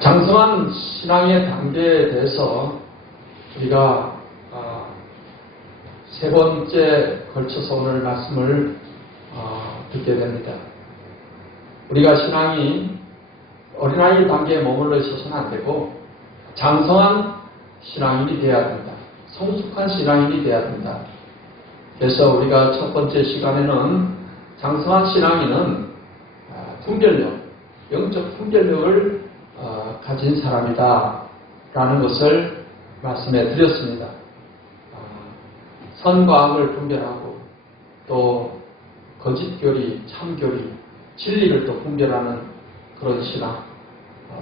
장성한 신앙의 단계에 대해서 우리가 세 번째 걸쳐서 오늘 말씀을 듣게 됩니다. 우리가 신앙이 어린아이 단계에 머물러 있어서는 안 되고 장성한 신앙인이 되어야 된다. 성숙한 신앙인이 되어야 된다. 그래서 우리가 첫 번째 시간에는 장성한 신앙인은 분별력, 영적 분별력을 가진 사람이다 라는 것을 말씀해 드렸습니다. 선과 악을 분별하고 또 거짓교리, 참교리, 진리를 또 분별하는 그런 신앙,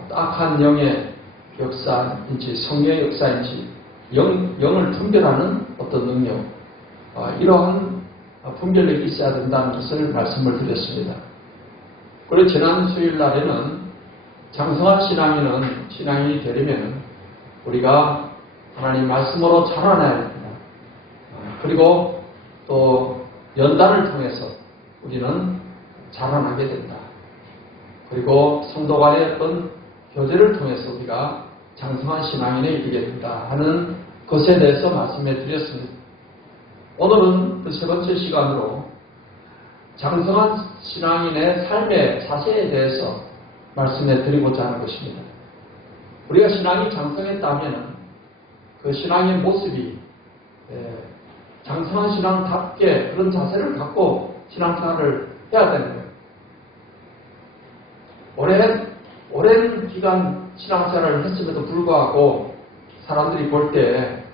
딱한 영의 역사인지 성령의 역사인지 영을 분별하는 어떤 능력, 이러한 분별력이 있어야 된다는 것을 말씀을 드렸습니다. 그리고 지난 수요일 날에는 장성한 신앙인이 되려면 우리가 하나님 말씀으로 자라나야 됩니다. 그리고 또 연단을 통해서 우리는 자라나게 된다. 그리고 성도 간의 어떤 교제를 통해서 우리가 장성한 신앙인에 이르게 된다 하는 것에 대해서 말씀해 드렸습니다. 오늘은 그 세 번째 시간으로 장성한 신앙인의 삶의 자세에 대해서 말씀해 드리고자 하는 것입니다. 우리가 신앙이 장성했다면 그 신앙의 모습이 장성한 신앙답게 그런 자세를 갖고 신앙생활을 해야 되는 거예요. 오랜 기간 신앙생활을 했음에도 불구하고 사람들이 볼 때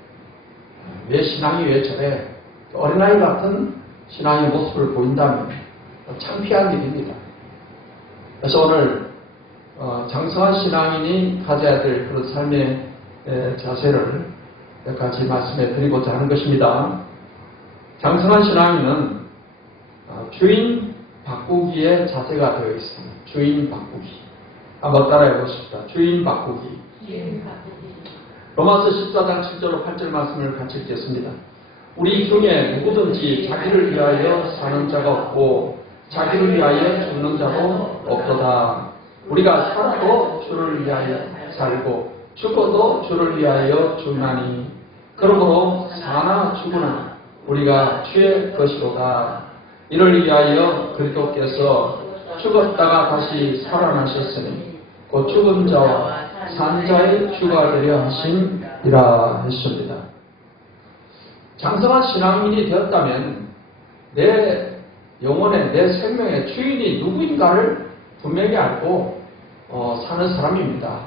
왜 신앙이 왜 저래? 어린아이 같은 신앙의 모습을 보인다면 창피한 일입니다. 그래서 오늘 장성한 신앙인이 가져야 될 그런 삶의 자세를 몇 가지 말씀해 드리고자 하는 것입니다. 장성한 신앙인은 주인 바꾸기의 자세가 되어 있습니다. 주인 바꾸기. 한번 따라해 보십시다. 주인 바꾸기. 로마서 14장 7절로 8절 말씀을 같이 읽겠습니다. 우리 중에 누구든지 자기를 위하여 사는 자가 없고 자기를 위하여 죽는 자도 없도다. 우리가 살아도 주를 위하여 살고 죽어도 주를 위하여 죽나니 그러므로 사나 죽으나 우리가 주의 것이로다. 이를 위하여 그리스도께서 죽었다가 다시 살아나셨으니 곧 죽은 자와 산 자의 주가 되려 하심이라 했습니다. 장성한 신앙인이 되었다면 내 영혼의 내 생명의 주인이 누구인가를 분명히 알고 사는 사람입니다.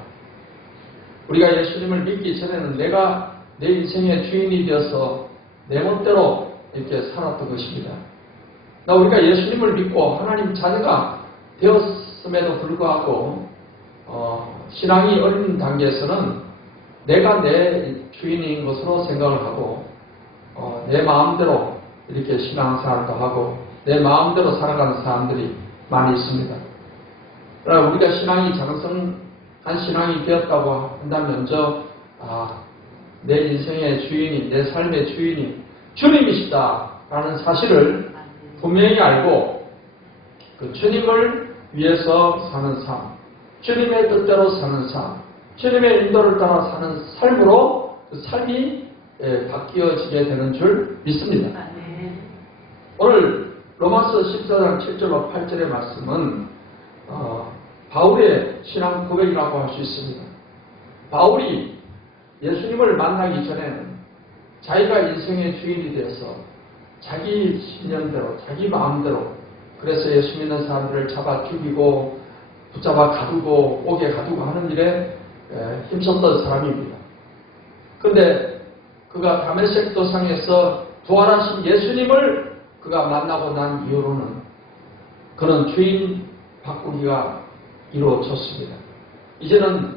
우리가 예수님을 믿기 전에는 내가 내 인생의 주인이 되어서 내 멋대로 이렇게 살았던 것입니다. 우리가 예수님을 믿고 하나님 자녀가 되었음에도 불구하고 신앙이 어린 단계에서는 내가 내 주인인 것으로 생각을 하고 내 마음대로 이렇게 신앙생활도 하고 내 마음대로 살아가는 사람들이 많이 있습니다. 그러나 우리가 신앙이 장성한 신앙이 되었다고 한다면 내 인생의 주인이, 내 삶의 주인이 주님이시다라는 사실을 분명히 알고 그 주님을 위해서 사는 삶, 주님의 뜻대로 사는 삶, 주님의 인도를 따라 사는 삶으로 그 삶이 바뀌어지게 되는 줄 믿습니다. 오늘 로마서 14장 7절로 8절의 말씀은 바울의 신앙 고백이라고 할 수 있습니다. 바울이 예수님을 만나기 전에는 자기가 인생의 주인이 되어서 자기 신념대로, 자기 마음대로 그래서 예수 믿는 사람들을 잡아 죽이고 붙잡아 가두고 옥에 가두고 하는 일에 힘썼던 사람입니다. 그런데 그가 다메섹 도상에서 부활하신 예수님을 그가 만나고 난 이후로는 그는 주인 바꾸기가 이루어졌습니다. 이제는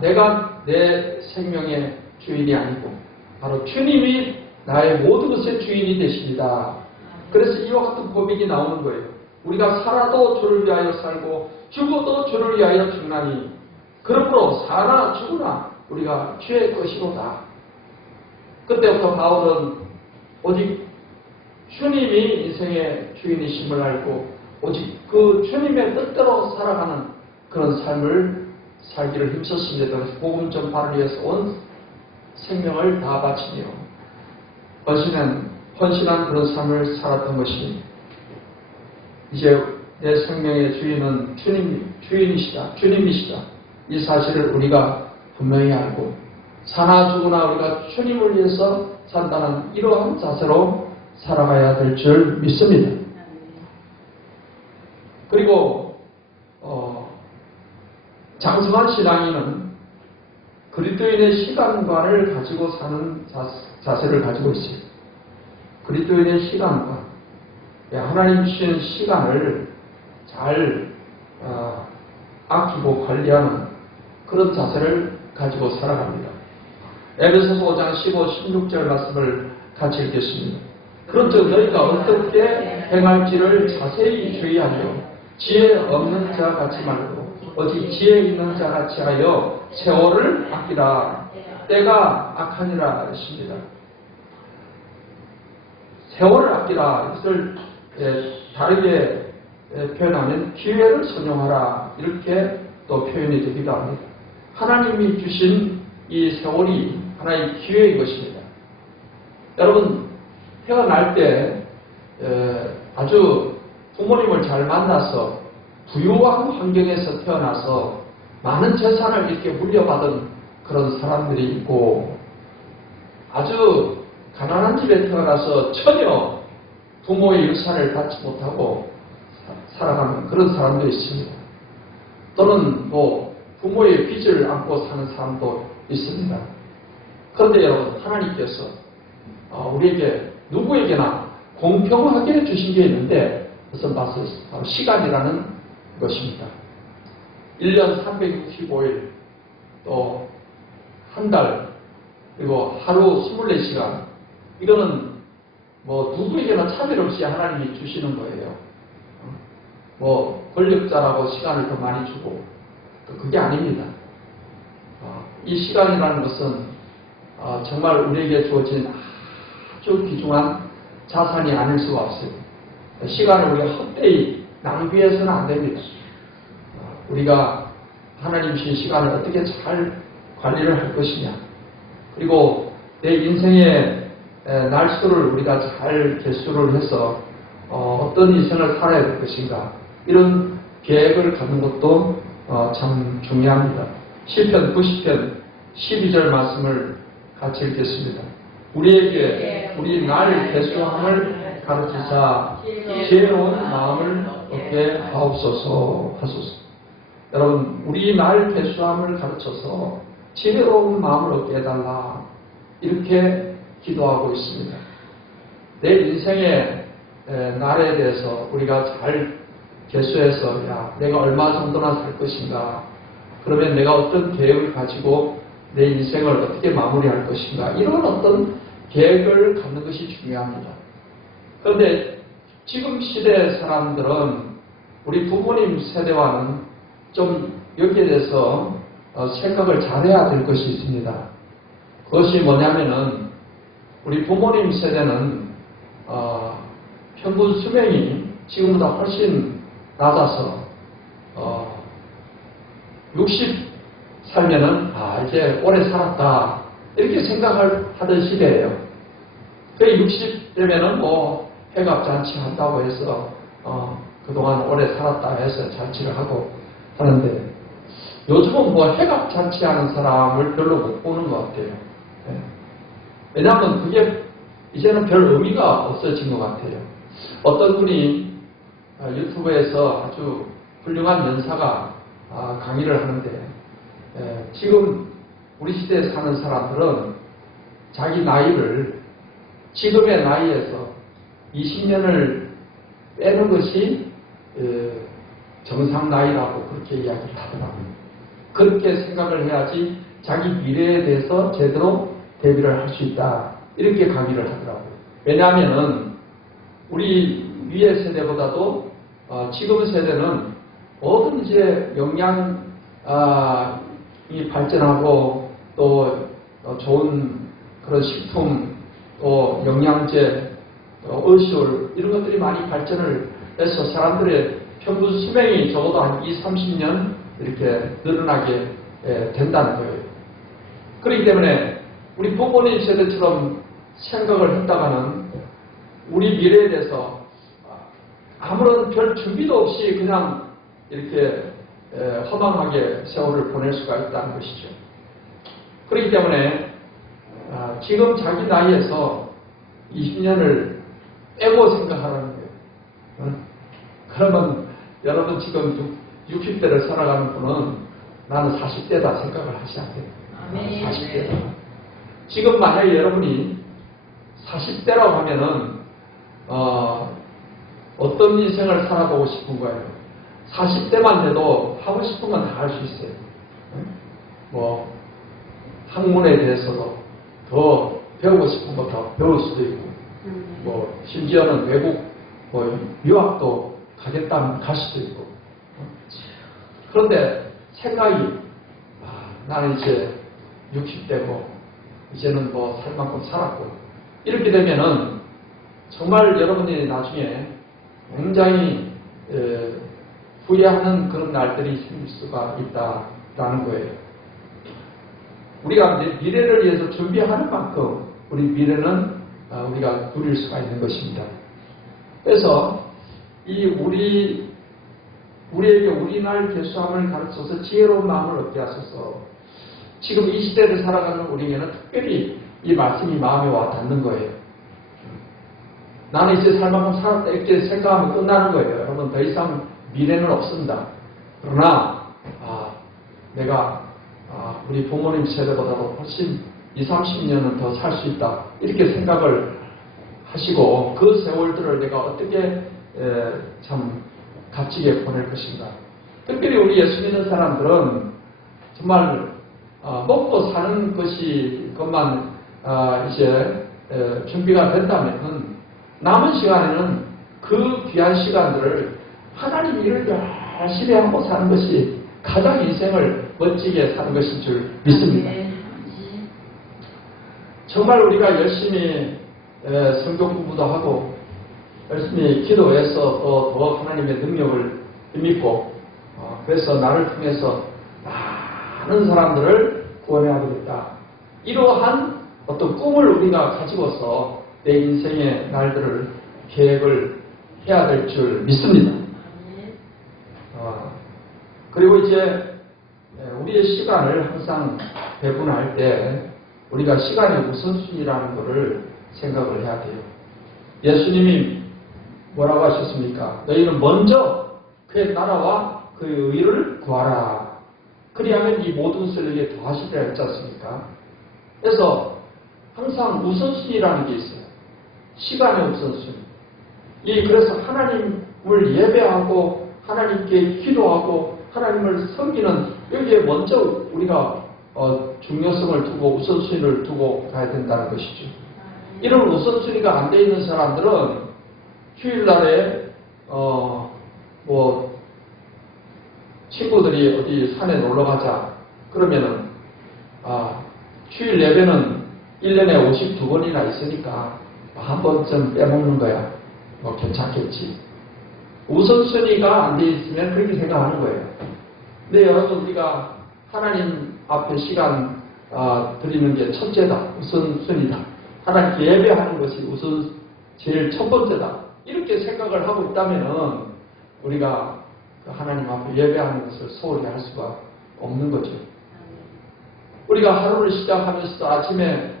내가 내 생명의 주인이 아니고 바로 주님이 나의 모든 것의 주인이 되십니다. 그래서 이와 같은 고백이 나오는 거예요. 우리가 살아도 주를 위하여 살고 죽어도 주를 위하여 죽나니 그러므로 사나 죽으나 우리가 주의 것이로다. 그때부터 바울은 오직 주님이 인생의 주인이심을 알고 오직 그 주님의 뜻대로 살아가는 그런 삶을 살기를 힘썼습니다. 복음 전파를 위해서 온 생명을 다 바치며 헌신한 그런 삶을 살았던 것이 이제 내 생명의 주인은 주님이시다. 이 사실을 우리가 분명히 알고 사나 죽으나 우리가 주님을 위해서 산다는 이러한 자세로 살아가야 될 줄 믿습니다. 그리고 장성한 신앙인은 그리스도인의 시간관을 가지고 사는 자세를 가지고 있어요. 그리스도인의 시간관, 하나님 주신 시간을 잘 아끼고 관리하는 그런 자세를 가지고 살아갑니다. 에베소서 5장 15, 16절 말씀을 같이 읽겠습니다. 그런즉 너희가 어떻게 행할지를 자세히 주의하며 지혜 없는 자 같이 말고 오직 지혜 있는 자 같이 하여 세월을 아끼라. 때가 악하니라 하십니다. 세월을 아끼라. 이것을 다르게 표현하면 기회를 선용하라. 이렇게 또 표현이 되기도 합니다. 하나님이 주신 이 세월이 하나의 기회인 것입니다. 여러분, 태어날 때 아주 부모님을 잘 만나서 부유한 환경에서 태어나서 많은 재산을 이렇게 물려받은 그런 사람들이 있고, 아주 가난한 집에 태어나서 전혀 부모의 유산을 받지 못하고 살아가는 그런 사람도 있습니다. 또는 부모의 빚을 안고 사는 사람도 있습니다. 그런데 여러분, 하나님께서 우리에게 누구에게나 공평하게 주신 게 있는데 그것은 바로 시간이라는 것입니다. 1년 365일, 또 한 달, 그리고 하루 24시간, 이거는 누구에게나 차별 없이 하나님이 주시는 거예요. 권력자라고 시간을 더 많이 주고, 그게 아닙니다. 이 시간이라는 것은 정말 우리에게 주어진 아주 귀중한 자산이 아닐 수가 없어요. 시간을 우리가 헛되이 낭비해서는 안 됩니다. 우리가 하나님 주신 시간을 어떻게 잘 관리를 할 것이냐, 그리고 내 인생의 날수를 우리가 잘 개수를 해서 어떤 인생을 살아야 될 것인가, 이런 계획을 갖는 것도 참 중요합니다. 시편 90편 12절 말씀을 같이 읽겠습니다. 우리에게 우리 날 개수함을 가르치사 지혜로운 마음을 얻게 하옵소서 하소서. 여러분, 우리 날 개수함을 가르쳐서 지혜로운 마음을 얻게 해달라, 이렇게 기도하고 있습니다. 내 인생의 날에 대해서 우리가 잘 개수해서 내가 얼마 정도나 살 것인가, 그러면 내가 어떤 계획을 가지고 내 인생을 어떻게 마무리할 것인가, 이런 어떤 계획을 갖는 것이 중요합니다. 그런데 지금 시대 사람들은 우리 부모님 세대와는 좀 여기에 대해서 생각을 잘해야 될 것이 있습니다. 그것이 뭐냐면은 우리 부모님 세대는 평균 수명이 지금보다 훨씬 낮아서 60 살면은 이제 오래 살았다, 이렇게 생각을 하던 시대예요. 그 60 되면은 회갑잔치 한다고 해서 그동안 오래 살았다 해서 잔치를 하고 하는데, 요즘은 회갑잔치 하는 사람을 별로 못 보는 것 같아요. 왜냐하면 그게 이제는 별 의미가 없어진 것 같아요. 어떤 분이 유튜브에서 아주 훌륭한 연사가 강의를 하는데, 지금 우리 시대에 사는 사람들은 자기 나이를 지금의 나이에서 20년을 빼는 것이 정상 나이라고 그렇게 이야기를 하더라고요. 그렇게 생각을 해야지 자기 미래에 대해서 제대로 대비를 할 수 있다, 이렇게 강의를 하더라고요. 왜냐하면은 우리 위의 세대보다도 지금 세대는 모든 이제 영양이 발전하고 또 좋은 그런 식품, 또 영양제, 또 의술, 이런 것들이 많이 발전을 해서 사람들의 평균 수명이 적어도 한 20, 30년 이렇게 늘어나게 된다는 거예요. 그렇기 때문에 우리 부모님 세대처럼 생각을 했다가는 우리 미래에 대해서 아무런 별 준비도 없이 그냥 이렇게 허망하게 세월을 보낼 수가 있다는 것이죠. 그렇기 때문에 지금 자기 나이에서 20년을 빼고 생각하라는 거예요. 그러면 여러분 지금 60대를 살아가는 분은 나는 40대다 생각을 하셔야 돼요. 40대다. 지금 만약에 여러분이 40대라고 하면은 어떤 인생을 살아보고 싶은 거예요? 40대만 돼도 하고 싶은 건 다 할 수 있어요. 뭐 학문에 대해서도 더 배우고 싶은 거 더 배울 수도 있고, 뭐 심지어는 외국 뭐 유학도 가겠다면 갈 수도 있고. 그런데 생각이 나는 이제 60대고 이제는 뭐 살 만큼 살았고 이렇게 되면은 정말 여러분이 나중에 굉장히 후회하는 그런 날들이 생길 수가 있다라는 거예요. 우리가 미래를 위해서 준비하는 만큼 우리 미래는 우리가 누릴 수가 있는 것입니다. 그래서 우리에게 우리날 개수함을 가르쳐서 지혜로운 마음을 얻게 하소서. 지금 이 시대를 살아가는 우리에게는 특별히 이 말씀이 마음에 와 닿는 거예요. 나는 이제 살 만큼 살았다 이렇게 생각하면 끝나는 거예요. 여러분 더 이상 미래는 없습니다. 그러나 내가 우리 부모님 세대보다도 훨씬 20, 30년은 더 살 수 있다 이렇게 생각을 하시고 그 세월들을 내가 어떻게 참 값지게 보낼 것인가. 특별히 우리 예수 믿는 사람들은 정말 먹고 사는 것만 이제 준비가 된다면 남은 시간에는 그 귀한 시간들을 하나님 일을 열심히 하고 사는 것이 가장 인생을 멋지게 사는 것인 줄 믿습니다. 정말 우리가 열심히 성경 공부도 하고 열심히 기도해서 또 더 하나님의 능력을 믿고 그래서 나를 통해서 많은 사람들을 구원해야 되겠다. 이러한 어떤 꿈을 우리가 가지고서 내 인생의 날들을 계획을 해야 될 줄 믿습니다. 그리고 이제 우리의 시간을 항상 배분할 때 우리가 시간의 우선순위라는 것을 생각을 해야 돼요. 예수님이 뭐라고 하셨습니까? 너희는 먼저 그의 나라와 그의 의를 구하라. 그리하면 이 모든 것을 너희에게 더하시리라 했지 않습니까? 그래서 항상 우선순위라는 게 있어요. 시간의 우선순위. 그래서 하나님을 예배하고 하나님께 기도하고 하나님을 섬기는 여기에 먼저 우리가 중요성을 두고 우선순위를 두고 가야 된다는 것이죠. 이런 우선순위가 안 돼 있는 사람들은 휴일날에 뭐 친구들이 어디 산에 놀러 가자 그러면은 휴일 예배는 1년에 52번이나 있으니까 한 번쯤 빼먹는 거야. 뭐 괜찮겠지. 우선순위가 안 돼 있으면 그렇게 생각하는 거예요. 근데 여러분 우리가 하나님 앞에 시간 드리는 게 첫째다. 우선순위다. 하나님 예배하는 것이 제일 첫 번째다. 이렇게 생각을 하고 있다면은 우리가 하나님 앞에 예배하는 것을 소홀히 할 수가 없는 거죠. 우리가 하루를 시작하면서 아침에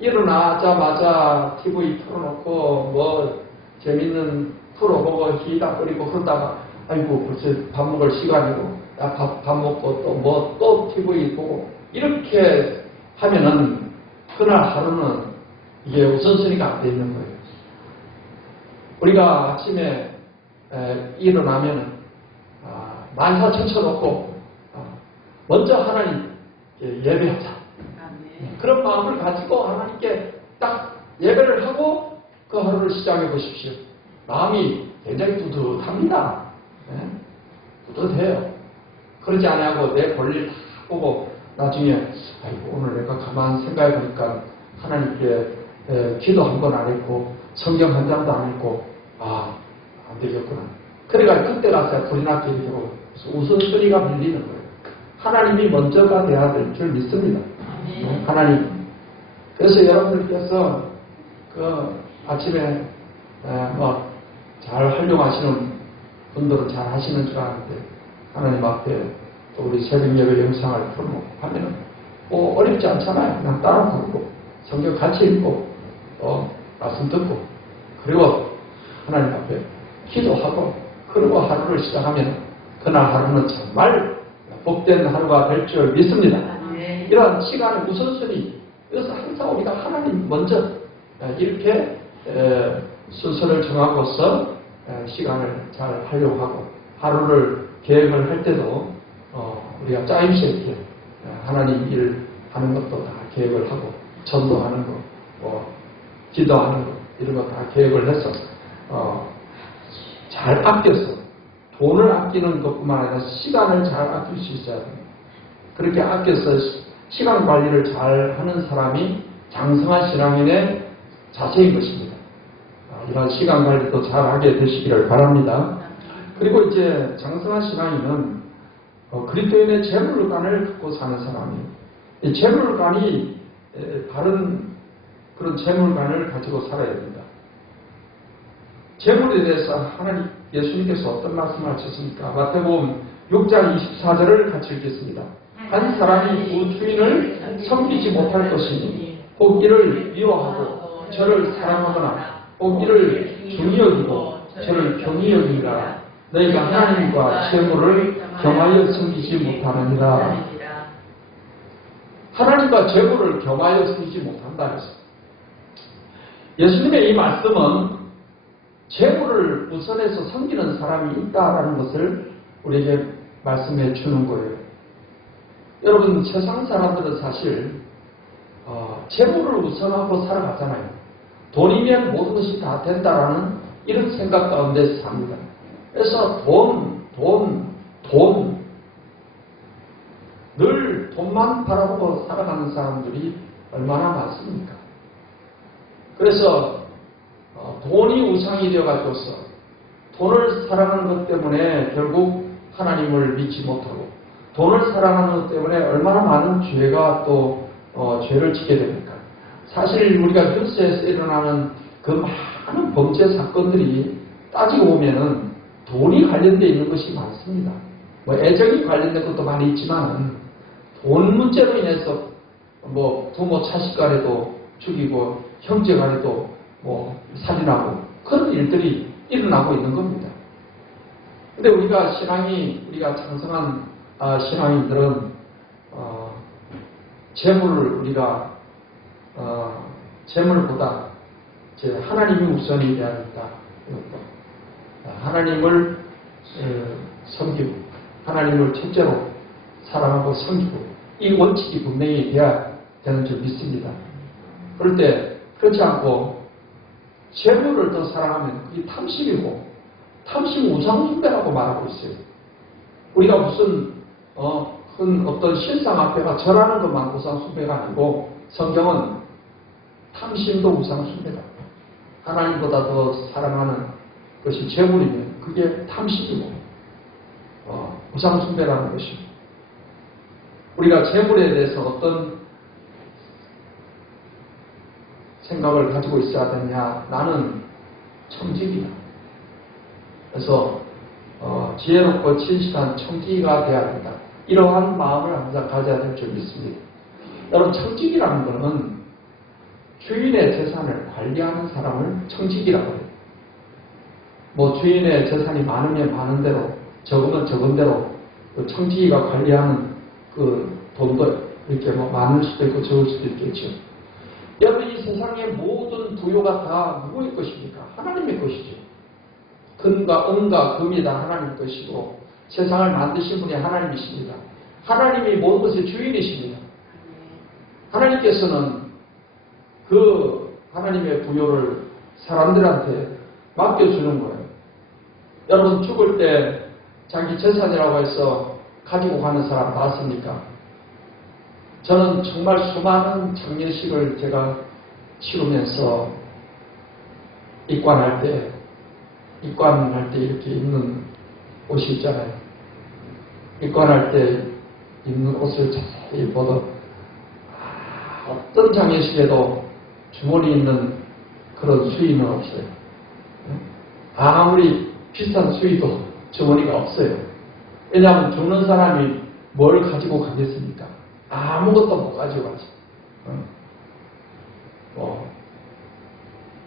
일어나자마자 TV 틀어놓고 뭐 재밌는 프로 보고 희닥거리고 그러다가 아이고 벌써 밥 먹을 시간이고 밥 먹고 또 TV 보고 이렇게 하면은 그날 하루는 이게 우선순위가 안 돼 있는 거예요. 우리가 아침에 일어나면 만사 천쳐놓고 먼저 하나님 예배하자. 그런 마음을 가지고 하나님께 딱 예배를 하고 그 하루를 시작해 보십시오. 마음이 굉장히 뿌듯합니다. 뿌듯해요. 그러지 않냐고 내 볼일 다 보고 나중에 아이고 오늘 내가 가만 생각해 보니까 하나님께 기도 한 번 안 했고 성경 한 장도 안 읽고 안 되겠구나. 그러니까 그때 가서 불이 나게 되고 우선순위가 밀리는 거예요. 하나님이 먼저가 돼야 될 줄 믿습니다. 하나님. 그래서 여러분들께서 그 아침에 잘 활용하시는 분들은 잘 하시는 줄 아는데 하나님 앞에 또 우리 새벽 예배 영상을 틀어놓고 하면은 뭐 어렵지 않잖아요. 그냥 따라 부르고 성경 같이 읽고 말씀 듣고 그리고 하나님 앞에 기도하고 그리고 하루를 시작하면 그날 하루는 정말 복된 하루가 될 줄 믿습니다. 이런 시간의 우선순위 그래서 항상 우리가 하나님 먼저 이렇게 순서를 정하고서 시간을 잘 활용하고 하루를 계획을 할 때도 우리가 짜임새 있게 하나님 일 하는 것도 다 계획을 하고 전도하는 거, 기도하는 거 이런 거 다 계획을 해서 잘 아껴서 돈을 아끼는 것뿐만 아니라 시간을 잘 아낄 수 있어야 됩니다. 그렇게 아껴서 시간 관리를 잘 하는 사람이 장성한 신앙인의 자세인 것입니다. 이런 시간 관리도 잘 하게 되시기를 바랍니다. 그리고 이제 장성한 신앙인은 그리스도인의 재물관을 갖고 사는 사람이에요. 이 재물관이 바른 그런 재물관을 가지고 살아야 됩니다. 재물에 대해서 하나님 예수님께서 어떤 말씀을 하셨습니까? 마태복음 6장 24절을 같이 읽겠습니다. 한 사람이 두 주인을 섬기지 못할 것이니 혹 이를 미워하고 저를 사랑하거나 혹 이를 중히 여기고 저를 경히 여긴가 너희가 하나님과 재물을 겸하여 섬기지 못하느니라. 하나님과 재물을 겸하여 섬기지 못한다 해서 예수님의 이 말씀은 재물을 우선해서 섬기는 사람이 있다라는 것을 우리에게 말씀해 주는 거예요. 여러분 세상 사람들은 사실 재물을 우선하고 살아가잖아요. 돈이면 모든 것이 다 된다라는 이런 생각 가운데 삽니다. 그래서 늘 돈만 바라보고 살아가는 사람들이 얼마나 많습니까? 그래서 돈이 우상이 되어가지고서 돈을 사랑하는 것 때문에 결국 하나님을 믿지 못하고 돈을 사랑하는 것 때문에 얼마나 많은 죄가 또 죄를 지게 됩니까? 사실 우리가 뉴스에서 일어나는 그 많은 범죄 사건들이 따지고 보면은 돈이 관련되어 있는 것이 많습니다. 뭐 애정이 관련된 것도 많이 있지만 돈 문제로 인해서 뭐 부모 자식 간에도 죽이고 형제 간에도 뭐 살인하고 그런 일들이 일어나고 있는 겁니다. 근데 우리가 장성한 신앙인들은 재물을 우리가 재물보다 하나님이 우선이 되어야 된다. 하나님을 섬기고 하나님을 첫째로 사랑하고 섬기고 이 원칙이 분명히 돼야 되는 줄 믿습니다. 그럴 때 그렇지 않고 재물을 더 사랑하면 그게 탐심이고 탐심 우상숭배라고 말하고 있어요. 우리가 무슨 어떤 신상 앞에가 절하는 것만 우상숭배가 아니고 성경은 탐심도 우상숭배다. 하나님보다 더 사랑하는 것이 재물이면 그게 탐심이고 우상숭배라는 것입니다. 우리가 재물에 대해서 어떤 생각을 가지고 있어야 되냐? 나는 청지기다. 그래서 지혜롭고 진실한 청지기가 되어야 된다. 이러한 마음을 항상 가져야 될 줄 믿습니다. 여러분 청지기라는 것은 주인의 재산을 관리하는 사람을 청지기라고 해요. 뭐 주인의 재산이 많으면 많은 대로 적으면 적은 대로 그 청지기가 관리하는 그 돈도 이렇게 뭐 많을 수도 있고 적을 수도 있겠죠. 여러분 이 세상의 모든 부요가 다 누구의 것입니까? 하나님의 것이죠. 금과 은과 금이 다 하나님의 것이고 세상을 만드신 분이 하나님이십니다. 하나님이 모든 것의 주인이십니다. 하나님께서는 그 하나님의 부요를 사람들한테 맡겨주는 거예요. 여러분 죽을 때 자기 재산이라고 해서 가지고 가는 사람 봤습니까? 저는 정말 수많은 장례식을 제가 치르면서 입관할 때 이렇게 입는 옷이 있잖아요. 입관할 때 입는 옷을 자세히 보듯 어떤 장례식에도 주머니 있는 그런 수의는 없어요. 아무리 비싼 수의도 주머니가 없어요. 왜냐하면 죽는 사람이 뭘 가지고 가겠습니까? 아무것도 못 가지고 가죠.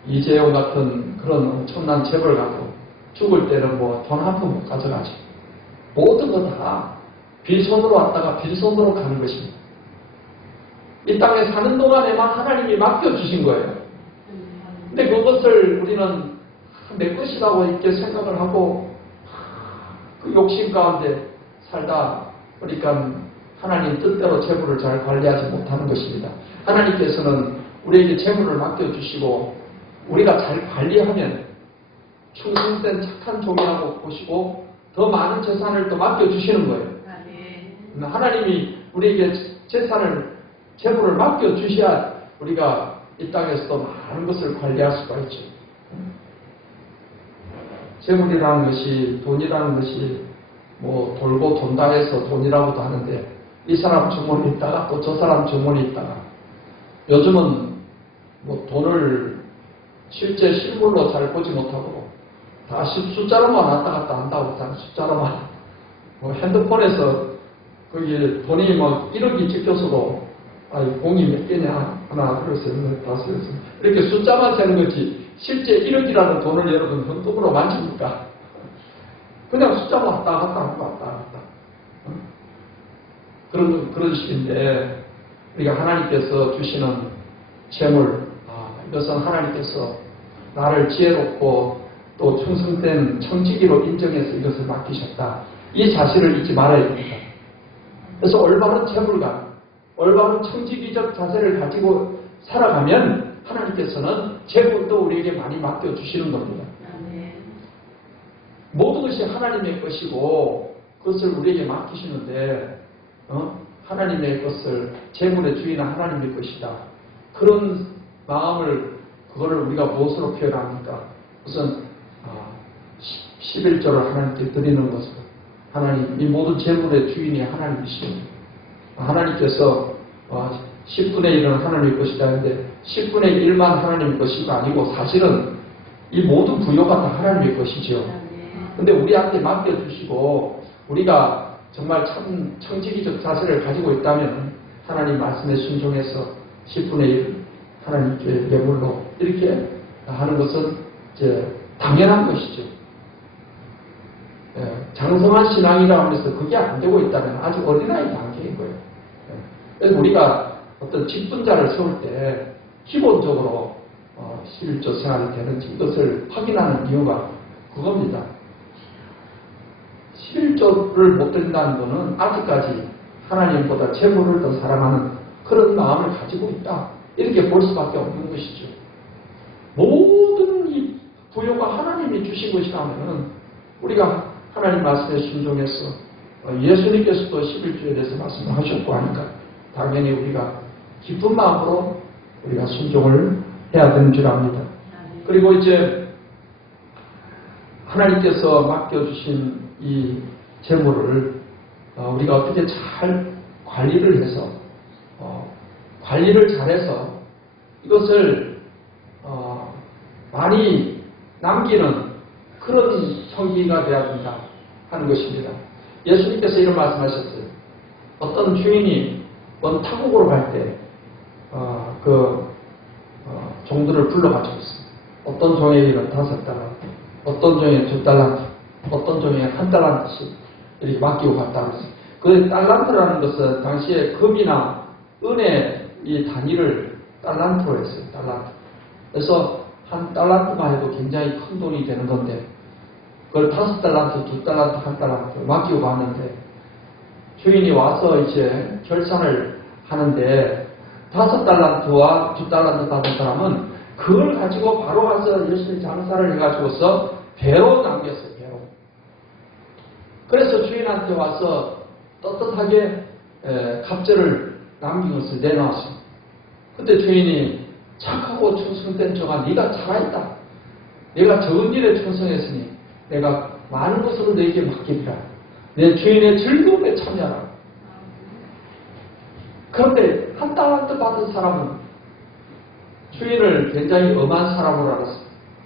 이재용 같은 그런 엄청난 재벌 갖고 죽을 때는 뭐 돈 한 푼 못 가져가죠. 모든 거 다 빈손으로 왔다가 빈손으로 가는 것입니다. 이 땅에 사는 동안에만 하나님이 맡겨주신 거예요. 근데 그것을 우리는 내 것이라고 이렇게 생각을 하고 그 욕심 가운데 살다 보니까 하나님 뜻대로 재물을 잘 관리하지 못하는 것입니다. 하나님께서는 우리에게 재물을 맡겨주시고 우리가 잘 관리하면 충성된 착한 종이라고 보시고 더 많은 재산을 또 맡겨주시는 거예요. 하나님이 우리에게 재물을 맡겨주셔야 우리가 이 땅에서도 많은 것을 관리할 수가 있죠. 재물이라는 것이, 돈이라는 것이 뭐 돌고 돈다 해서 돈이라고도 하는데 이 사람 주머니 있다가 또 저 사람 주머니 있다가 요즘은 뭐 돈을 실제 실물로 잘 보지 못하고 다 숫자로만 왔다 갔다 한다고 다 숫자로만 뭐 핸드폰에서 거기 돈이 막 1억이 찍혀서도 공이 몇 개냐 하나 그래서 다섯 이렇게 숫자만 세는 거지 실제 1억이라는 돈을 여러분 현금으로 만집니까? 그냥 숫자만 왔다 갔다 왔다 갔다 그런 식인데 우리가 하나님께서 주시는 재물 이것은 하나님께서 나를 지혜롭고 또 충성된 청지기로 인정해서 이것을 맡기셨다. 이 사실을 잊지 말아야 됩니다. 그래서 올바른 재물과 올바른 청지기적 자세를 가지고 살아가면 하나님께서는 재물도 우리에게 많이 맡겨주시는 겁니다. 모든 것이 하나님의 것이고 그것을 우리에게 맡기시는데 하나님의 것을 재물의 주인은 하나님의 것이다. 그런 마음을 그거를 우리가 무엇으로 표현합니까? 우선 11조를 하나님께 드리는 것으로 하나님 이 모든 재물의 주인이 하나님이십니다. 하나님께서 10분의 1은 하나님의 것이다 하는데 10분의 1만 하나님의 것이가 아니고 사실은 이 모든 부요가 다 하나님의 것이죠. 근데 우리한테 맡겨주시고 우리가 정말 참 청지기적 자세를 가지고 있다면 하나님 말씀에 순종해서 10분의 1 하나님께 예물로 이렇게 하는 것은 이제 당연한 것이죠. 장성한 신앙이라고 하면서 그게 안 되고 있다면 아직 어린아이 단계인 거예요. 그래서 우리가 어떤 직분자를 세울 때 기본적으로 11조 생활이 되는지 이것을 확인하는 이유가 그겁니다. 11조를 못 드린다는 것은 아직까지 하나님보다 재물을 더 사랑하는 그런 마음을 가지고 있다. 이렇게 볼 수밖에 없는 것이죠. 모든 이 부요가 하나님이 주신 것이라면 우리가 하나님 말씀에 순종해서 예수님께서도 11조에 대해서 말씀을 하셨고 하니까 당연히 우리가 기쁜 마음으로 우리가 순종을 해야 되는 줄 압니다. 그리고 이제 하나님께서 맡겨주신 이 재물을 우리가 어떻게 잘 관리를 해서 관리를 잘해서 이것을 많이 남기는 그런 성기가 되어야 된다 하는 것입니다. 예수님께서 이런 말씀하셨어요. 어떤 주인이 먼 타국으로 갈 때 종들을 불러가지고 있어요. 어떤 종에게는 5달란트, 어떤 종에게는 2달란트, 어떤 종에게는 1달란트씩 이렇게 맡기고 갔다고 했어요. 그 달란트라는 것은 당시에 금이나 은의 이 단위를 달란트로 했어요. 달란트. 그래서 한 달란트가 해도 굉장히 큰 돈이 되는 건데 그걸 5달란트, 2달란트, 1달란트 맡기고 갔는데 주인이 와서 이제 결산을 하는데 5달란트와 2달란트 받은 사람은 그걸 가지고 바로 가서 열심히 장사를 해가지고서 배로 남겼어요. 배로. 그래서 주인한테 와서 떳떳하게 갑절을 남긴 것을 내놓았어요. 그때 주인이 착하고 충성된 종아 네가 살아있다. 내가 적은 일에 충성했으니 내가 많은 것으로 너에게 맡기리라. 내 주인의 즐거움에 참여하라. 그런데 한 달란트 받은 사람은 주인을 굉장히 엄한 사람으로 알았어요.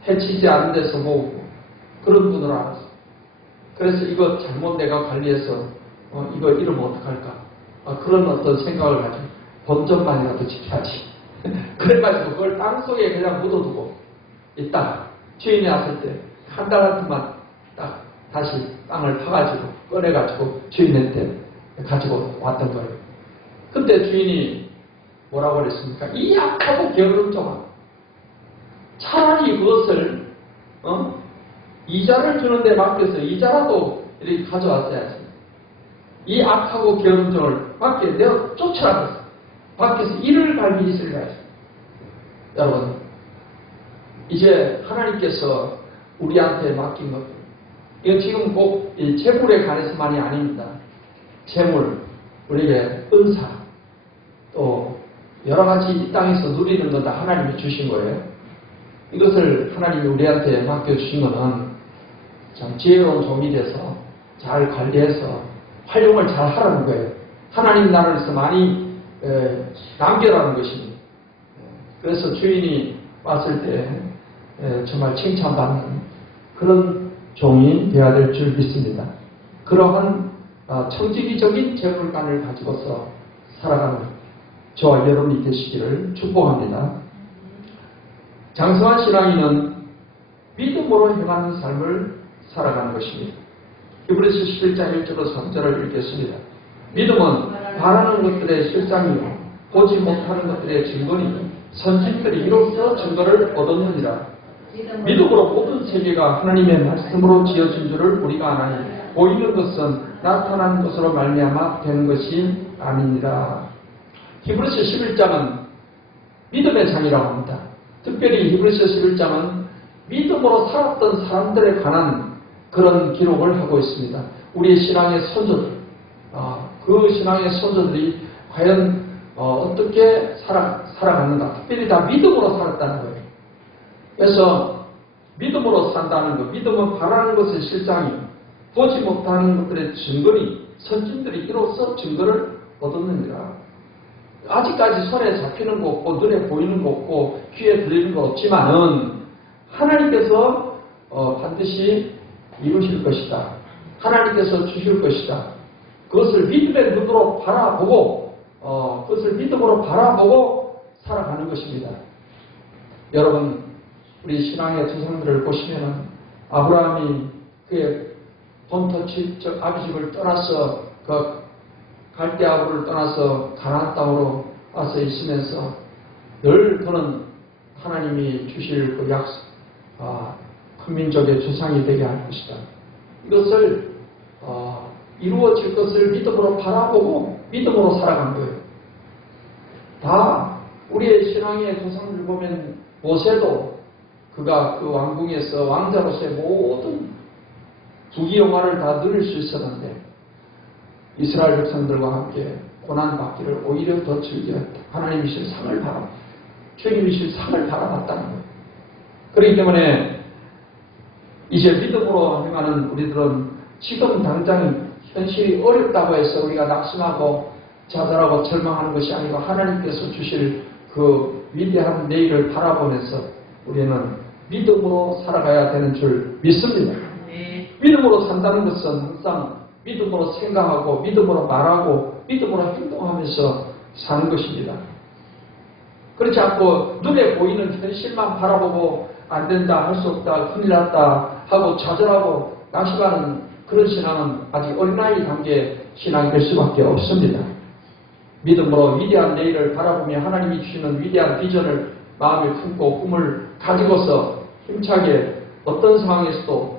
해치지 않은 데서 모으고 그런 분으로 알았어요. 그래서 이거 잘못 내가 관리해서 이거 이러면 어떡할까? 그런 어떤 생각을 가지고 본전만이라도 지켜야지. 그래가지고 그걸 땅속에 그냥 묻어두고 있다가 주인이 왔을 때 한 달란트만 딱 다시 땅을 파가지고 꺼내가지고 주인한테 가지고 왔던 거예요. 그때 주인이 뭐라고 그랬습니까? 이 약하고 게으른 종아, 차라리 그것을 이자를 주는데 맡겨서 이자라도 이렇게 가져왔어야지. 이 악하고 게으른 종을 밖에 내어 쫓아라. 밖에서 일을 갈기 있을 가야지. 여러분, 이제 하나님께서 우리한테 맡긴 것들, 이건 지금 꼭 이 재물에 관해서만이 아닙니다. 재물, 우리에게 은사, 또 여러 가지 이 땅에서 누리는 건 다 하나님이 주신 거예요. 이것을 하나님이 우리한테 맡겨주신 것은 참 지혜로운 종이 돼서 잘 관리해서 활용을 잘 하라는 거예요. 하나님 나라에서 많이 남겨라는 것입니다. 그래서 주인이 왔을 때 정말 칭찬받는 그런 종이 되어야 될 줄 믿습니다. 그러한 청지기적인 재물관을 가지고서 살아가는 저와 여러분이 되시기를 축복합니다. 장성한 신앙인은 믿음으로 행하는 삶을 살아가는 것입니다. 히브리서 11장 1절로 3절을 읽겠습니다. 믿음은 바라는 것들의 실상이요 보지 못하는 것들의 증거니 선진들이 이로써 증거를 얻었느니라. 믿음으로 모든 세계가 하나님의 말씀으로 지어진 줄을 우리가 아나니 보이는 것은 나타난 것으로 말미암아 되는 것이 아니니라. 히브리서 11장은 믿음의 장이라고 합니다. 특별히 히브리서 11장은 믿음으로 살았던 사람들에 관한 그런 기록을 하고 있습니다. 우리의 신앙의 선조들, 그 신앙의 선조들이 과연 어떻게 살아갔는가. 특별히 다 믿음으로 살았다는 거예요. 그래서 믿음으로 산다는 것, 믿음은 바라는 것의 실상이요 보지 못하는 것들의 증거니 선진들이 이로써 증거를 얻었느니라. 아직까지 손에 잡히는 거 없고 눈에 보이는 거 없고 귀에 들리는 거 없지만은 하나님께서 반드시 이루실 것이다. 하나님께서 주실 것이다. 그것을 믿음의 눈으로 바라보고 그것을 믿음으로 바라보고 살아가는 것입니다. 여러분, 우리 신앙의 조상들을 보시면은 아브라함이 그의 본토 아비집을 떠나서 그 갈대아부를 떠나서 가나안 땅으로 와서 있으면서 늘 그는 하나님이 주실 그 약속, 큰 민족의 조상이 되게 할 것이다. 이것을 이루어질 것을 믿음으로 바라보고 믿음으로 살아간 거예요. 다 우리의 신앙의 조상들 보면 모세도 그가 그 왕궁에서 왕자로서의 모든 부귀영화를 다 누릴 수 있었는데 이스라엘 백성들과 함께 고난받기를 오히려 더 즐겼다. 하나님이 주실 상을 바라, 주님이 주실 상을 바라봤다는 거예요. 그렇기 때문에 이제 믿음으로 행하는 우리들은 지금 당장 현실이 어렵다고 해서 우리가 낙심하고 좌절하고 절망하는 것이 아니고 하나님께서 주실 그 위대한 내일을 바라보면서 우리는 믿음으로 살아가야 되는 줄 믿습니다. 믿음으로 산다는 것은 항상 믿음으로 생각하고 믿음으로 말하고 믿음으로 행동하면서 사는 것입니다. 그렇지 않고 눈에 보이는 현실만 바라보고 안 된다, 할 수 없다, 큰일 났다 하고 좌절하고 낙심하는 그런 신앙은 아직 어린아이 단계의 신앙이 될 수밖에 없습니다. 믿음으로 위대한 내일을 바라보며 하나님이 주시는 위대한 비전을 마음에 품고 꿈을 가지고서 힘차게 어떤 상황에서도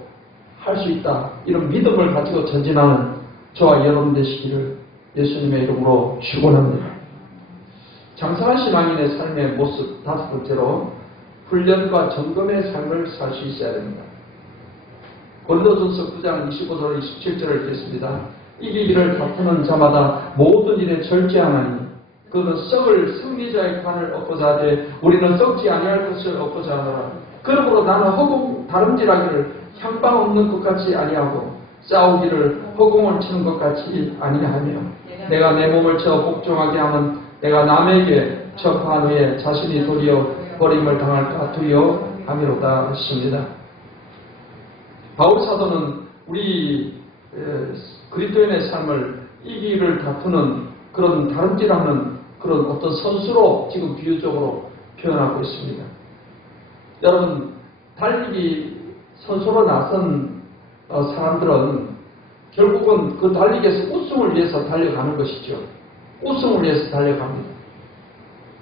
할 수 있다. 이런 믿음을 가지고 전진하는 저와 여러분 되시기를 예수님의 이름으로 축원합니다. 장성한 신앙인의 삶의 모습 다섯 번째로 훈련과 점검의 삶을 살 수 있어야 됩니다. 고린도전서 9장 25절 27절을 읽겠습니다. 이기기를 다투는 자마다 모든 일에 절제하나니 그는 썩을 승리자의 관을 얻고자 하되 우리는 썩지 아니할 것을 얻고자 하노라. 그러므로 나는 허공 다름질하기를 향방 없는 것 같이 아니하고 싸우기를 허공을 치는 것 같이 아니하며 내가 내 몸을 저 복종하게 하면 내가 남에게 접한 후에 자신이 도리어 버림을 당할까 두려워함이로다 했습니다. 바울 사도는 우리 그리스도인의 삶을 이기를 다투는 그런 다름질하는 그런 어떤 선수로 지금 비유적으로 표현하고 있습니다. 여러분, 달리기 선수로 나선 사람들은 결국은 그 달리기에서 우승을 위해서 달려가는 것이죠. 우승을 위해서 달려갑니다.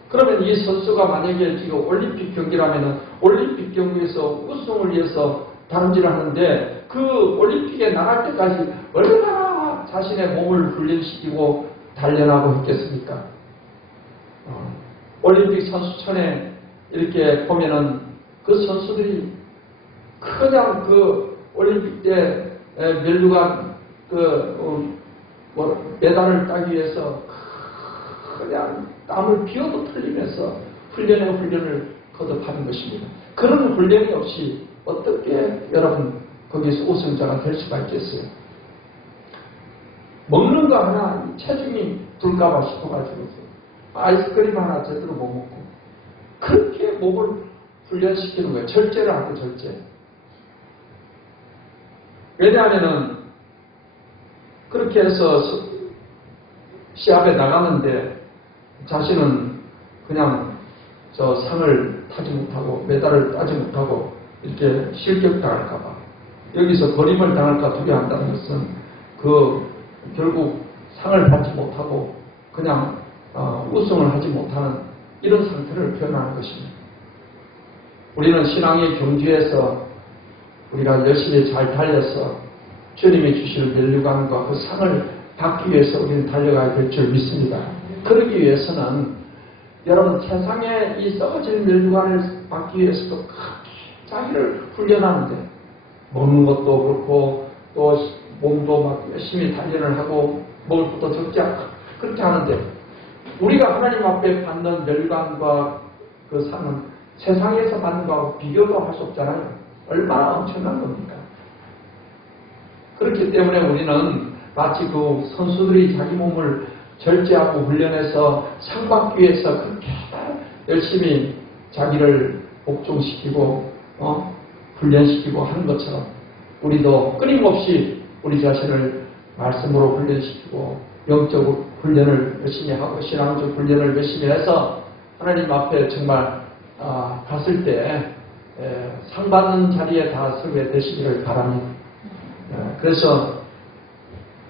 그러면 이 선수가 만약에 지금 올림픽 경기라면 올림픽 경기에서 우승을 위해서 다름질을 하는데 그 올림픽에 나갈 때까지 얼마나 자신의 몸을 훈련시키고 단련하고 했겠습니까? 올림픽 선수촌에 이렇게 보면은 그 선수들이 그냥 그 올림픽 때 멸류관 메달을 따기 위해서 그냥 땀을 비워도 틀리면서 훈련을 거듭하는 것입니다. 그런 훈련이 없이 어떻게 여러분 거기서 우승자가 될 수가 있겠어요? 먹는 거 하나 체중이 들까봐 싶어가지고 아이스크림 하나 제대로 못 먹고 그렇게 몸을 훈련시키는 거예요. 절제를 하고 절제. 왜냐하면은 그렇게 해서 시합에 나가는데 자신은 그냥 저 상을 타지 못하고 메달을 따지 못하고 이렇게 실격당할까봐 여기서 버림을 당할까 두려워한다는 것은 결국 상을 받지 못하고 그냥 우승을 하지 못하는 이런 상태를 표현하는 것입니다. 우리는 신앙의 경주에서 우리가 열심히 잘 달려서 주님이 주실 멸류관과 그 상을 받기 위해서 우리는 달려가야 될 줄 믿습니다. 그러기 위해서는 여러분 세상에 이 썩어질 멸류관을 받기 위해서도 자기를 훈련하는데 먹는 것도 그렇고 또 몸도 막 열심히 단련을 하고 먹을 것도 적지 않고 그렇게 하는데 우리가 하나님 앞에 받는 멸관과 그 상은 세상에서 받는 거하고 비교도 할 수 없잖아요. 얼마나 엄청난 겁니까? 그렇기 때문에 우리는 마치 그 선수들이 자기 몸을 절제하고 훈련해서 상 받기 위해서 그렇게 열심히 자기를 복종시키고 훈련시키고 하는 것처럼 우리도 끊임없이 우리 자신을 말씀으로 훈련시키고 영적 훈련을 열심히 하고 신앙적 훈련을 열심히 해서 하나님 앞에 정말 갔을 때 상 받는 자리에 다 서게 되시기를 바랍니다. 그래서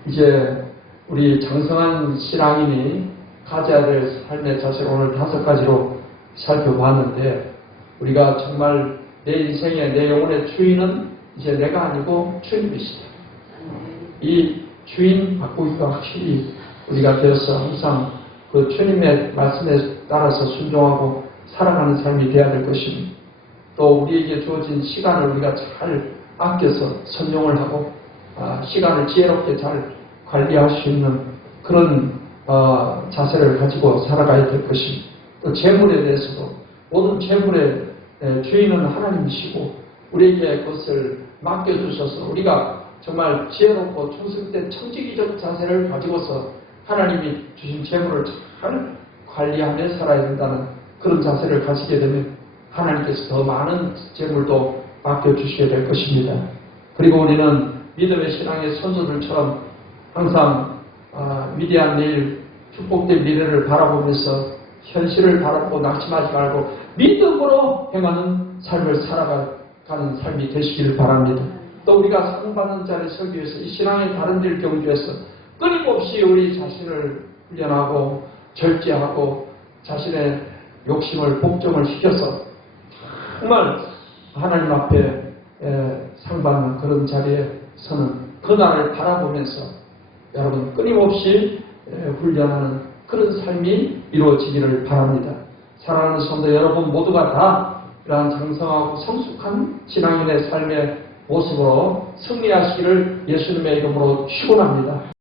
이제 우리 장성한 신앙인이 가져야 될 삶의 자세를 오늘 5가지로 살펴봤는데 우리가 정말 내 인생의 내 영혼의 주인은 이제 내가 아니고 주님이시다. 이 주인 바꾸기가 확실히 우리가 되어서 항상 그 주님의 말씀에 따라서 순종하고 살아가는 삶이 되어야 될 것입니다. 또 우리에게 주어진 시간을 우리가 잘 아껴서 선용을 하고 시간을 지혜롭게 잘 관리할 수 있는 그런 자세를 가지고 살아가야 될 것입니다. 또 재물에 대해서도 모든 재물의 주인은 하나님이시고 우리에게 그것을 맡겨주셔서 우리가 정말 지혜롭고 충성된 청지기적 자세를 가지고서 하나님이 주신 재물을 잘 관리하며 살아야 된다는 그런 자세를 가지게 되면 하나님께서 더 많은 재물도 맡겨주셔야 될 것입니다. 그리고 우리는 믿음의 신앙의 선조들처럼 항상 미래한 내일 축복된 미래를 바라보면서 현실을 바라보고 낙심하지 말고 믿음으로 행하는 삶을 살아가는 삶이 되시기를 바랍니다. 또 우리가 상받는 자리에 서기 위해서 이 신앙의 다른 길 경주에서 끊임없이 우리 자신을 훈련하고 절제하고 자신의 욕심을 복종을 시켜서 정말 하나님 앞에 상받는 그런 자리에 서는 그날을 바라보면서 여러분 끊임없이 훈련하는 그런 삶이 이루어지기를 바랍니다. 사랑하는 성도 여러분 모두가 다 이러한 장성하고 성숙한 신앙인의 삶의 모습으로 승리하시기를 예수님의 이름으로 축원합니다.